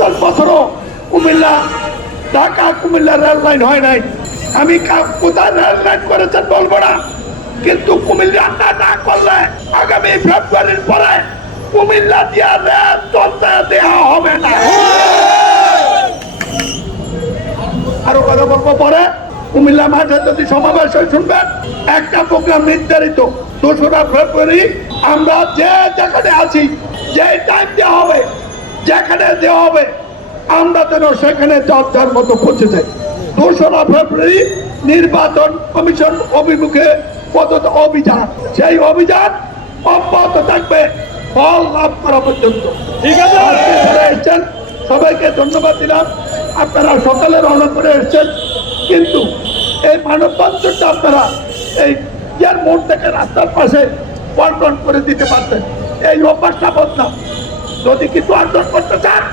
10 বছরও Comilla Dhaka Comilla rail line হয় নাই। আমি কোথায় রেল লাইন করেছেন বলবো না, কিন্তু কুমিল্লা না করলে আগামী ফেব্রুয়ারির পরে কুমিল্লা দিয়া রেল চলতে দেওয়া হবে না। আরো কথা বলবো পরে। কুমিল্লা মাঠে যদি সমাবেশ হয় শুনবেন, একটা প্রোগ্রাম নির্ধারিত 2রা ফেব্রুয়ারি আমরা যে যেখানে আছি, যে টাইম দেওয়া হবে, যেখানে দেওয়া হবে, আমরা যেন সেখানে যার মতো পৌঁছে যাই। 2রা ফেব্রুয়ারি নির্বাচন কমিশন অভিমুখে অভিযান, সেই অভিযান অব্যাহত থাকবে ফল লাভ করা পর্যন্ত। ঠিক আছে, সবাইকে ধন্যবাদ দিলাম। আপনারা সকালে রওনা করে এসছেন, কিন্তু এই মানববন্ধনটা আপনারা এই ইয়ার মোড় থেকে রাস্তার পাশে বন্টন করে দিতে পারতেন। এই অভ্যাসটা বদলাম। যদি কিছু অর্জন করতে চান